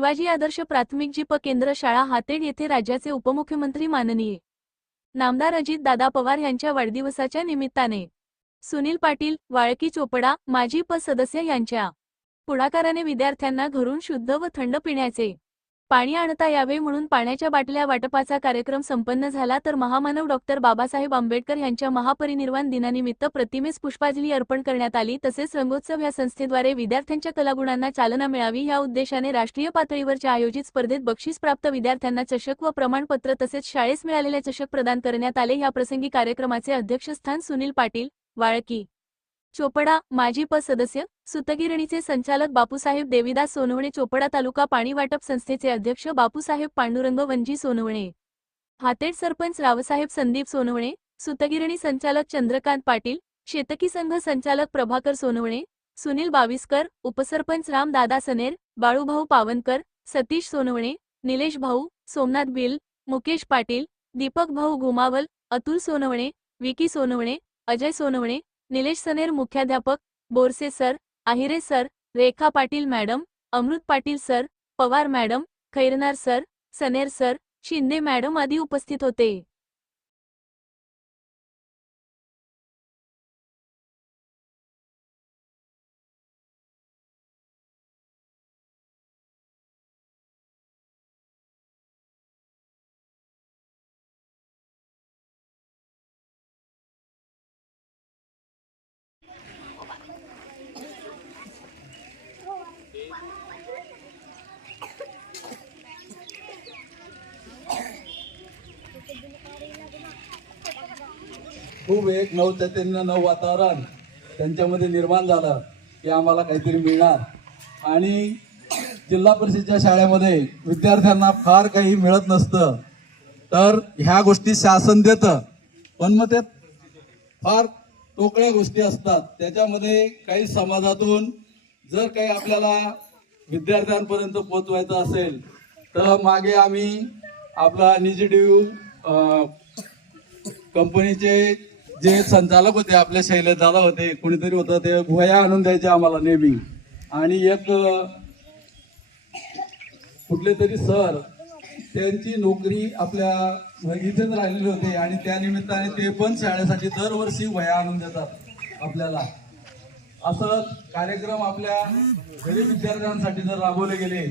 शिवाजी आदर्श प्राथमिक जीप केंद्र शाळा हातेड येथे राज्याचे उपमुख्यमंत्री माननीय नामदार अजितदादा पवार यांच्या वाढदिवसाच्या निमित्ताने सुनील पाटील वाळकी चोपडा माजी सदस्य यांच्या पुढाकाराने विद्यार्थ्यांना घरून शुद्ध व थंड पिण्याचे पाणी आणता यावे म्हणून पाण्याच्या बाटल्या वाटपाचा कार्यक्रम संपन्न झाला। तर महामानव डॉक्टर बाबासाहेब आंबेडकर यांच्या महापरिनिर्वाण दिनानिमित्त प्रतिमेस पुष्पांजली अर्पण करण्यात आली। तसेच रंगोत्सव या संस्थेद्वारे विद्यार्थ्यांच्या कलागुणांना चालना मिळावी या उद्देशाने राष्ट्रीय पातळीवरच्या आयोजित स्पर्धेत बक्षीसप्राप्त विद्यार्थ्यांना चषक व प्रमाणपत्र तसेच शाळेस मिळालेल्या चषक प्रदान करण्यात आले। या प्रसंगी कार्यक्रमाचे अध्यक्षस्थान सुनील पाटील वाळकी चोपडा माजी सदस्य सुतगिरणीचे संचालक बापूसाहेब देविदास सोनवणे, चोपडा तालुका पाणी वाटप संस्थेचे अध्यक्ष बापूसाहेब पांडुरंग वंजी सोनवणे, हातेड सरपंच रावसाहेब संदीप सोनवणे, सुतगिरणी संचालक चंद्रकांत पाटील, शेतकी संघ संचालक प्रभाकर सोनवणे, सुनील बाविस्कर, उपसरपंच राम दादा सनेर, बाळूभाऊ पावनकर, सतीश सोनवणे, निलेश भाऊ, सोमनाथ बिल, मुकेश पाटील, दीपक भाऊ घुमावल, अतुल सोनवणे, विकी सोनवणे, अजय सोनवणे, निलेश सनेर, मुख्याध्यापक Borse sir, Ahire sir, Rekha Patil madam, Amrut Patil sir, Pawar madam, Khairnar sir, Saner sir, Shinde madam आदी उपस्थित होते। खूप एक नवचैतन्य नव वातावरण त्यांच्यामध्ये निर्माण झालं की आम्हाला काहीतरी मिळणार। आणि जिल्हा परिषदेच्या शाळेमध्ये विद्यार्थ्यांना फार काही मिळत नसतं, तर ह्या गोष्टी शासन देतं, पण मग ते फार टोकळ्या गोष्टी असतात। त्याच्यामध्ये काही समाजातून जर काही आपल्याला विद्यार्थ्यांपर्यंत पोहोचवायचं असेल तर मागे आम्ही आपला निजीडीयू कंपनीचे जे संचालक होते आपले शैलेश दादा होते, कुणीतरी होतं, ते वह्या आणून द्यायचे आम्हाला नेहमी। आणि एक कुठले तरी सर त्यांची नोकरी आपल्या इथेच राहिलेली होते आणि त्या निमित्ताने ते पण शाळेसाठी दरवर्षी वह्या आणून देतात आपल्याला। असं कार्यक्रम आपल्या गरीब विद्यार्थ्यांसाठी जर राबवले गेले